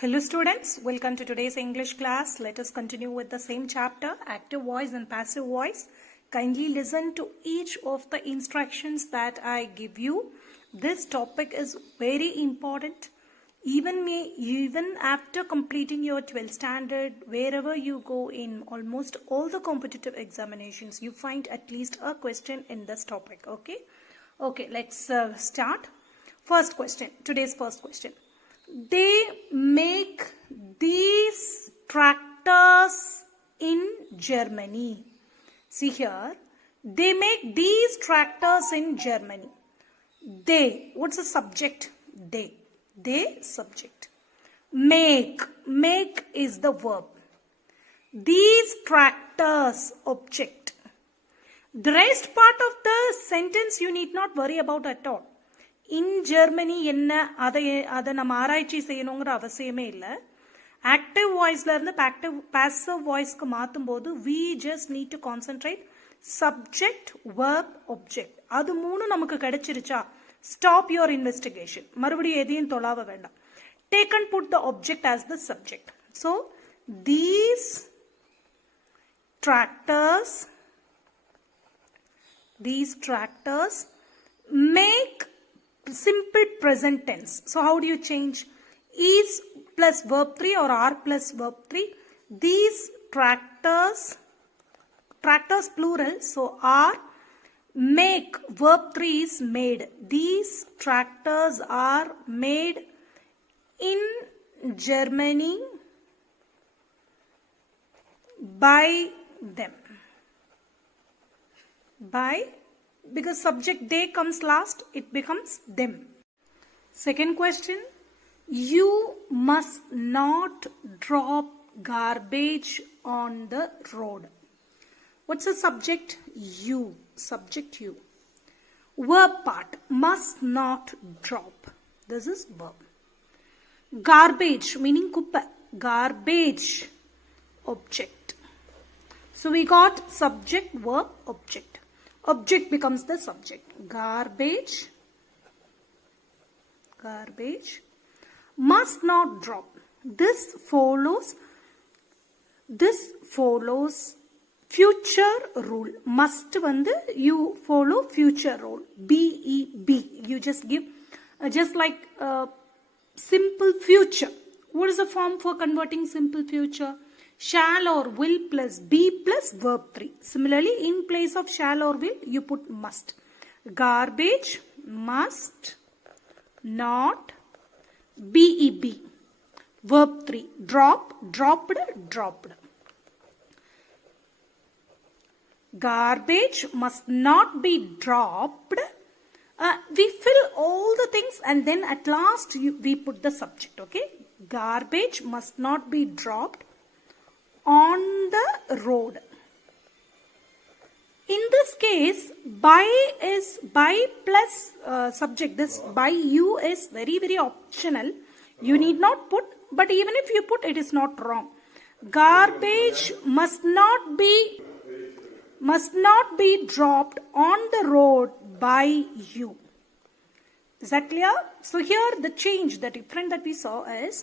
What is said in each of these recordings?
Hello students, welcome to today's English class. Let us continue with the same chapter, active voice and passive voice. Kindly listen to each of the instructions that I give you. This topic is very important. Even after completing your 12th standard, wherever you go in almost all the competitive examinations, you find at least a question in this topic. Okay, let's start. First question, today's first question. They make these tractors in Germany. See here, they make these tractors in Germany. They, what's the subject? They subject. Make is the verb. These tractors, object. The rest part of the sentence you need not worry about at all. In Germany என்ன அதை நம்ம ஆராய்ச்சி செய்யணுங்கிற அவசியமே இல்லை. Active வாய்ஸ்ல இருந்து passive வாய்ஸ்க்கு மாற்றும் போது we just need to concentrate subject, verb, object. அது மூணு நமக்கு கிடைச்சிருச்சா, stop your investigation. மறுபடியும் எதையும் தொலாவ வேண்டாம். Take and put the object as the subject. So these tractors make simple present tense. So how do you change? Is plus verb 3 or are plus verb 3. These tractors plural, so are. Make, verb 3 is made. These tractors are made in Germany by them. Because subject they comes last, it becomes them. Second question, you must not drop garbage on the road. What's the subject? You. Subject you. Verb part, must not drop. This is verb. Garbage meaning kuppa. Garbage, object. So we got subject, verb, object. Object becomes the subject. Garbage must not drop. This follows future rule. Must வந்து you follow future rule. B-E-B. You just give just like simple future. What is the form for converting simple future? Shall or will plus be plus verb 3. Similarly, in place of shall or will, you put must. Garbage must not be. Verb 3. Dropped. Garbage must not be dropped. We fill all the things and then at last we put the subject. Okay. Garbage must not be dropped on the road. In this case, by plus subject. This by you is very, very optional. You need not put, but even if you put, it is not wrong. Garbage must not be dropped on the road by you. Is that clear? So here the change, the difference that we saw is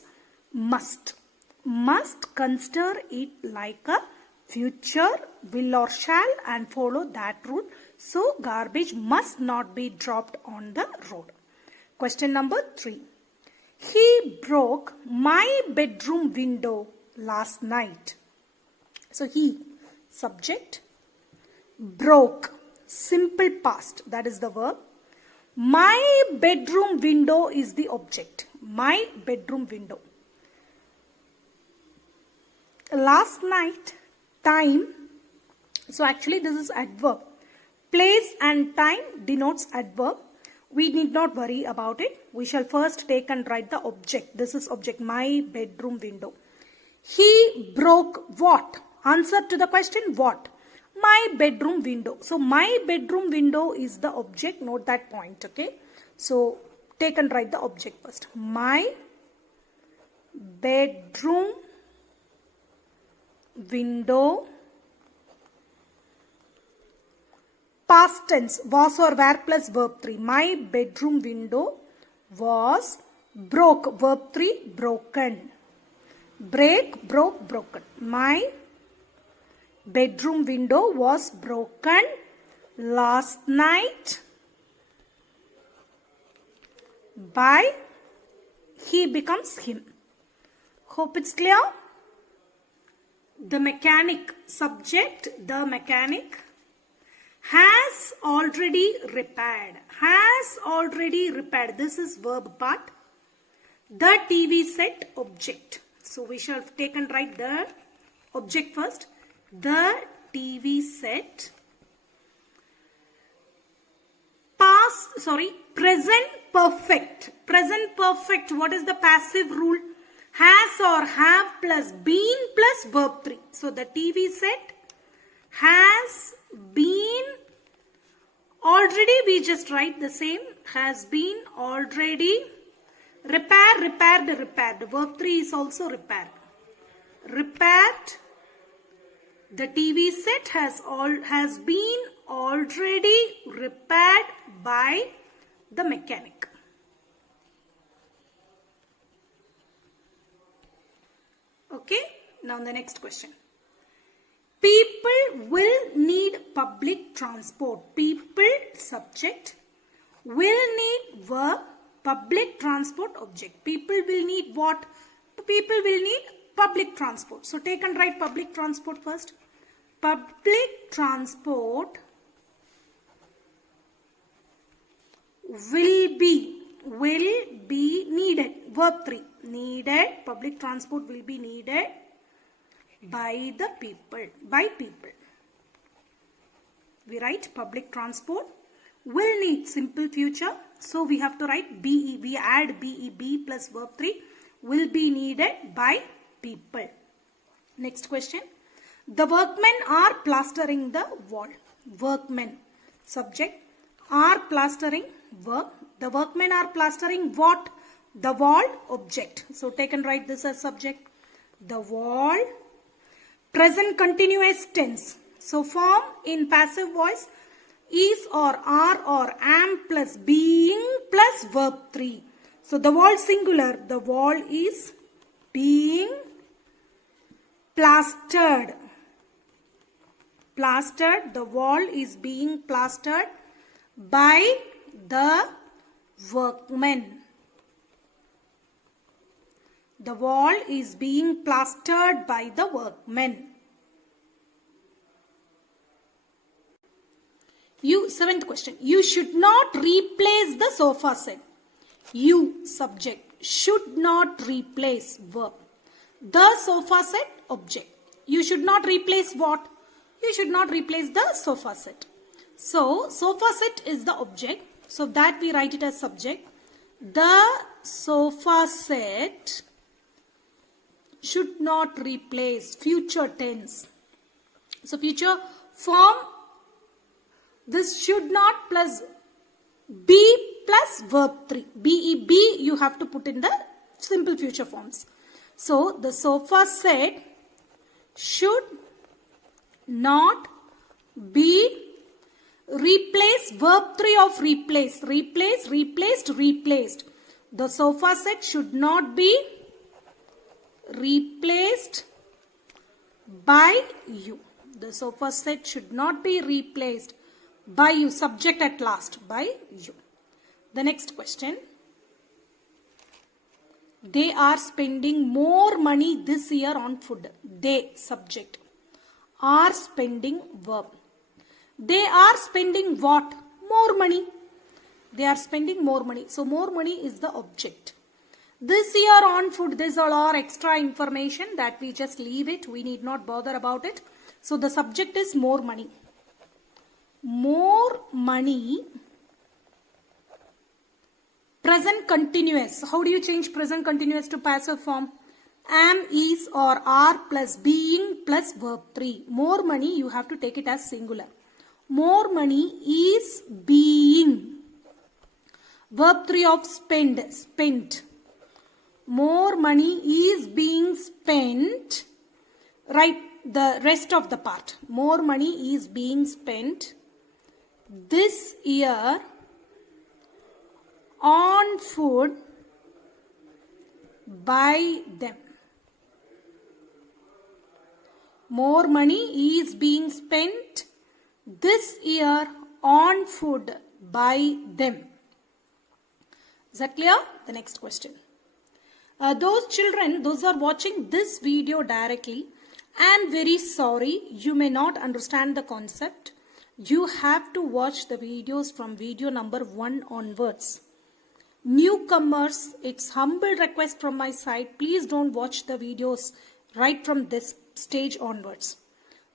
must. Must consider it like a future, will or shall, and follow that rule. So garbage must not be dropped on the road. Question number 3. He broke my bedroom window last night. So he, subject, broke, simple past, that is the verb. My bedroom window is the object. My bedroom window. Last night, time, so actually this is adverb. Place and time denotes adverb. We need not worry about it. We shall first take and write the object. This is object, my bedroom window. He broke what? Answer to the question, what? My bedroom window. So my bedroom window is the object. Note that point, okay? So take and write the object first. My bedroom window, past tense, was or were plus verb 3. My bedroom window was broke, verb 3, broken. Break, broke, broken. My bedroom window was broken last night by, he becomes him. Hope it's clear. The mechanic, subject, the mechanic, has already repaired. Has already repaired. This is verb part. The TV set, object. So we shall take and write the object first. The TV set. Present perfect. Present perfect. What is the passive rule? Has or have plus been plus verb 3. So the TV set has been already, we just write the same. Has been already repaired, repaired, repaired. Verb 3 is also repaired. Repaired. The TV set has been already repaired by the mechanic. Okay, now the next question. People will need public transport. People, subject, will need verb, public transport, object. People will need what? People will need public transport. So take and write public transport first. Public transport will be needed. Verb 3. Needed. Public transport will be needed by the people. By people. We write public transport will need, simple future. So we have to write BE. We add BE. B plus verb 3 will be needed by people. Next question. The workmen are plastering the wall. Workmen. Subject. Are plastering, verb. The workmen are plastering what? The wall, object. So take and write this as subject. The wall. Present continuous tense. So form in passive voice is or are or am plus being plus verb 3. So the wall singular. The wall is being plastered. Plastered. The wall is being plastered by the workmen. The wall is being plastered by the workmen. Seventh question. You should not replace the sofa set. You, subject, should not replace, verb. The sofa set, object. You should not replace what? You should not replace the sofa set. So, sofa set is the object. So, that we write it as subject. The sofa set should not replace, future tense. So, future form, this should not plus be plus verb 3. B you have to put in the simple future forms. So, the sofa set should not be replaced, verb 3 of replace. Replace, replaced, replaced. The sofa set should not be replaced by you. The sofa set should not be replaced by you. Subject at last, by you. The next question. They are spending more money this year on food. They, subject, are spending, verb. They are spending what? More money. They are spending more money. So, more money is the object. This year on food, these are all extra information that we just leave it. We need not bother about it. So, the subject is more money. More money. Present continuous. How do you change present continuous to passive form? Am, is or are plus being plus verb 3. More money, you have to take it as singular. More money is being. Verb 3 of spend, spent. More money is being spent. Write the rest of the part. More money is being spent this year on food by them. More money is being spent this year on food by them. Is that clear? The next question. Those children, those are watching this video directly, I am very sorry, you may not understand the concept. You have to watch the videos from video number 1 onwards. Newcomers, it's humble request from my side, please don't watch the videos right from this stage onwards.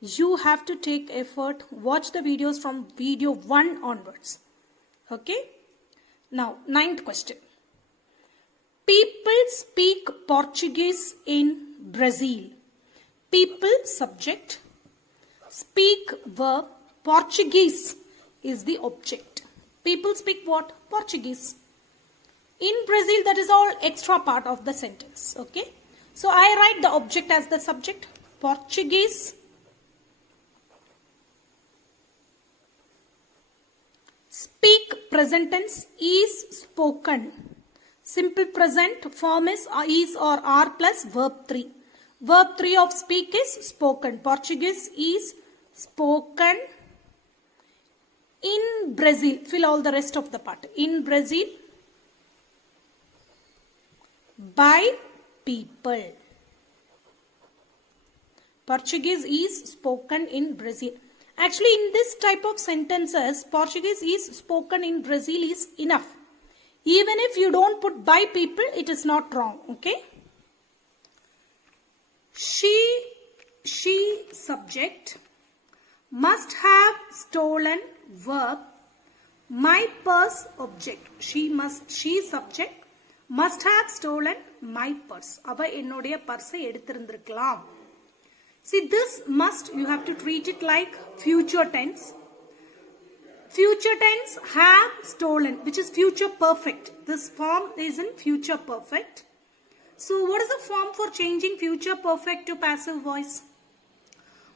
You have to take effort, watch the videos from video 1 onwards. Okay? Now, 9th question. People speak Portuguese in Brazil. People, subject. Speak, verb. Portuguese is the object. People speak what? Portuguese. In Brazil, that is all extra part of the sentence. Okay? So, I write the object as the subject. Portuguese. Speak, present tense, is spoken. Simple present form is or are plus verb 3. Verb 3 of speak is spoken. Portuguese is spoken in Brazil. Fill all the rest of the part. In Brazil by people. Portuguese is spoken in Brazil. Actually, in this type of sentences, Portuguese is spoken in Brazil is enough. Even if you don't put by people, it is not wrong. Okay? She subject must have stolen verb. My purse object. She subject must have stolen my purse. Ava ennodiya purse eduthiruந்திருக்கலாம். See, this must, you have to treat it like future tense. Future tense have stolen, which is future perfect. This form is in future perfect. So, what is the form for changing future perfect to passive voice?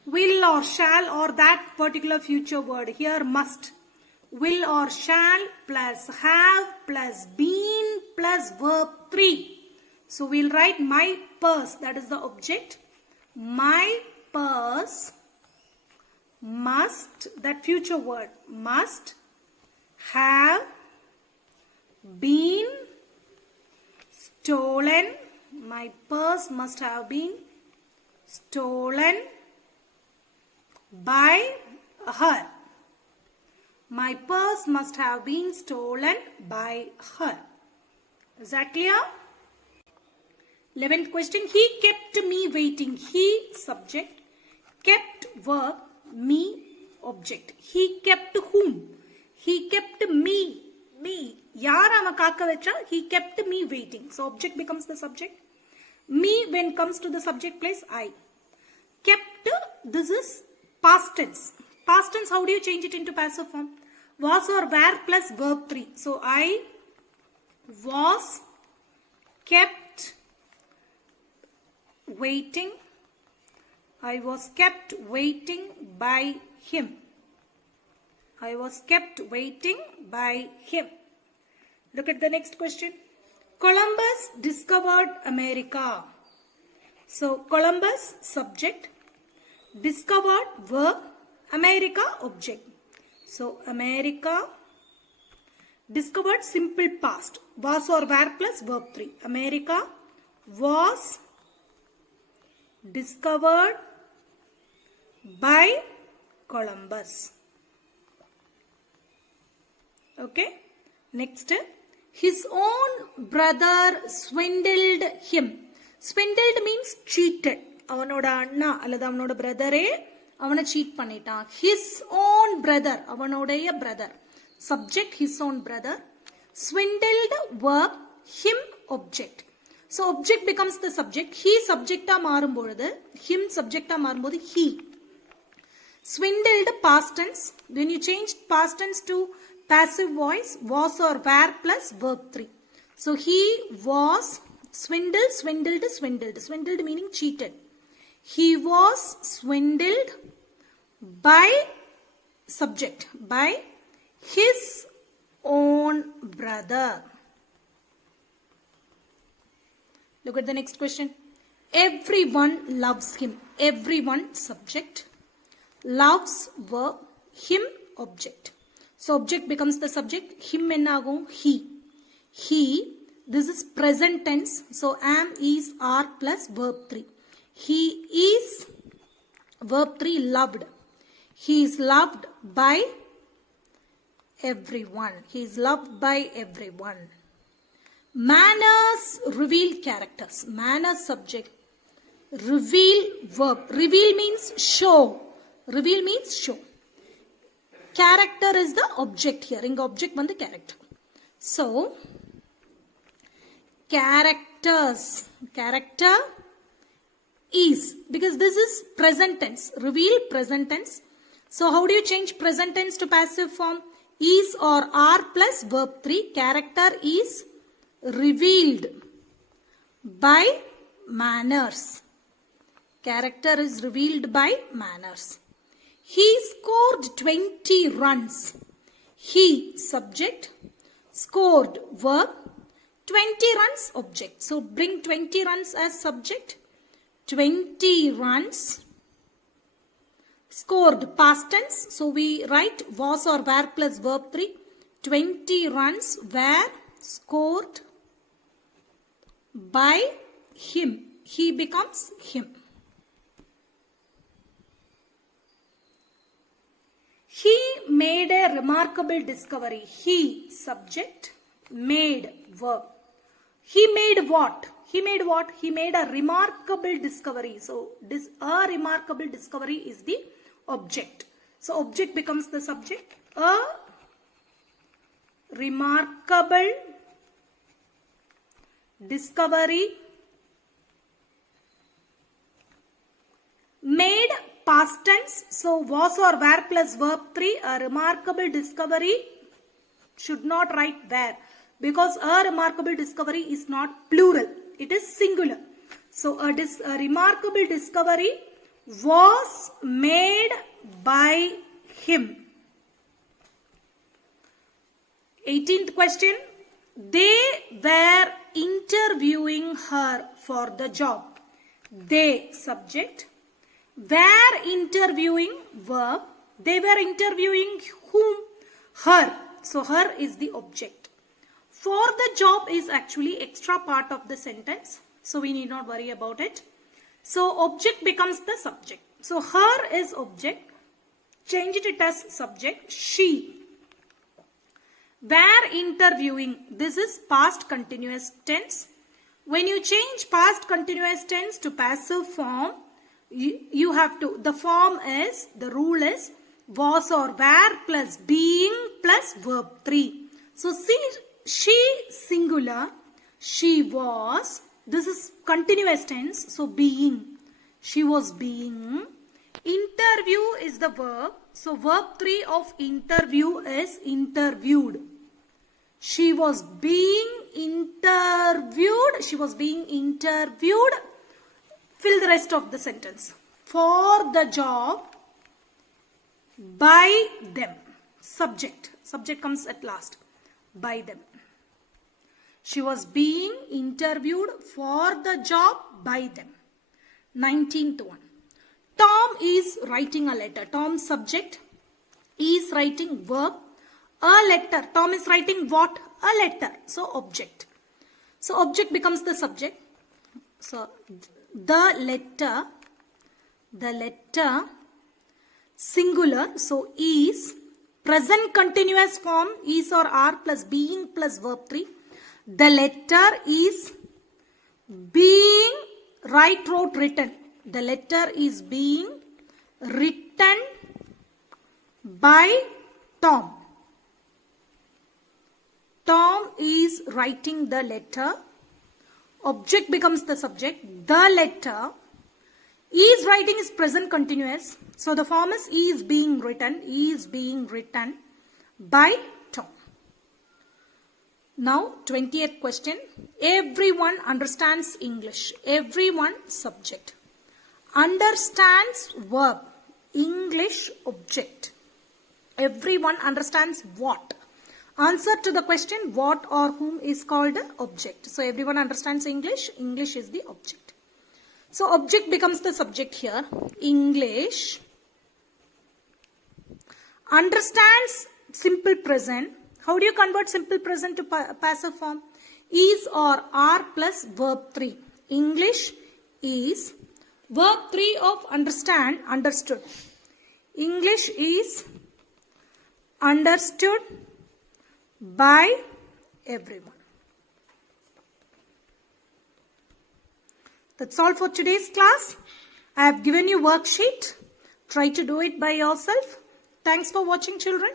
Will or shall or that particular future word. Here, must. Will or shall plus have plus been plus verb 3. So, we'll write my purse. That is the object. My purse must, that future word, must have been stolen. My purse must have been stolen by her. My purse must have been stolen by her. Is that clear? 11th question. He kept me waiting. He subject. Kept verb. Me object. He kept whom? He kept me. Me. Yaar ama kaaka vecha? He kept me waiting. So object becomes the subject. Me when comes to the subject place, I. Kept, this is past tense. Past tense, how do you change it into passive form? Was or were plus verb 3. So I was kept waiting. I was kept waiting by him. I was kept waiting by him. Look at the next question. Columbus discovered America. So, Columbus, subject. Discovered, verb. America, object. So, America. Discovered, simple past. Was or were plus verb 3. America was discovered by Columbus. Okay. Next. His own brother swindled him. Swindled means cheated. அவனோட அண்ணா அல்லது அவனோட பிரதரே அவனை cheat பண்ணிட்டான். His own brother, அவனுடைய brother. Subject, his own brother. Swindled, verb, him, object. So object becomes the subject. He subject மாறும்பொழுது, him subject மாறும்போது he. Swindled, past tense. When you change past tense to passive voice, was or were plus verb 3. So he was swindled, swindled, swindled. Swindled meaning cheated. He was swindled by subject, by his own brother. Look at the next question. Everyone loves him. Everyone subject. Loves verb. Him object. So object becomes the subject. Him ennaagum he. He. This is present tense. So am, is, are plus verb 3. He is verb 3 loved. He is loved by everyone. He is loved by everyone. Manners reveal characters. Manners subject. Reveal verb. Reveal means show. Reveal means show. Character is the object here. In object one the character. So characters. Character is, because this is present tense. Reveal present tense. So how do you change present tense to passive form? Is or are plus verb 3. Character is revealed by manners. Character is revealed by manners. He scored 20 runs. He subject. Scored verb. 20 runs object. So bring 20 runs as subject. 20 runs. Scored past tense. So we write was or were plus verb 3. 20 runs were scored by him. He becomes him. He made a remarkable discovery. He subject. Made verb. He made what? He made what? He made a remarkable discovery. So a remarkable discovery is the object. So object becomes the subject. A remarkable discovery made past tense. So was or were plus verb 3. A remarkable discovery should not write were, because a remarkable discovery is not plural. It is singular. So a remarkable discovery was made by him. 18th question. They were interviewing her for the job. They subject. Were interviewing verb. They were interviewing whom? Her. So her is the object. For the job is actually extra part of the sentence. So we need not worry about it. So object becomes the subject. So her is object. Change it as subject. She. Were interviewing. This is past continuous tense. When you change past continuous tense to passive form, you have to, the form is, the rule is was or were plus being plus verb 3. So see, she singular, she was, this is continuous tense, so being. She was being. Interview is the verb. So verb 3 of interview is interviewed. She was being interviewed. She was being interviewed. Fill the rest of the sentence. For the job by them. Subject. Subject comes at last. By them. She was being interviewed for the job by them. 19th one. Tom is writing a letter. Tom subject. Is writing verb. A letter. Tom is writing what? A letter. So object. So object becomes the subject. So the letter singular. So is present continuous form is or are plus being plus verb 3. The letter is being wrote written. The letter is being written by Tom. Tom is writing the letter. Object becomes the subject. The letter. Is writing is present continuous. So the form is being written. Is being written by Tom. Now 20th question. Everyone understands English. Everyone subject. Understands verb. English object. Everyone understands what? Answer to the question what or whom is called the object. So everyone understands English. English is the object. So object becomes the subject here. English understands simple present. How do you convert simple present to passive form? Is or are plus verb 3. English is verb 3 of understand, understood. English is understood by everyone. That's all for today's class. I have given you worksheet. Try to do it by yourself. Thanks for watching, children.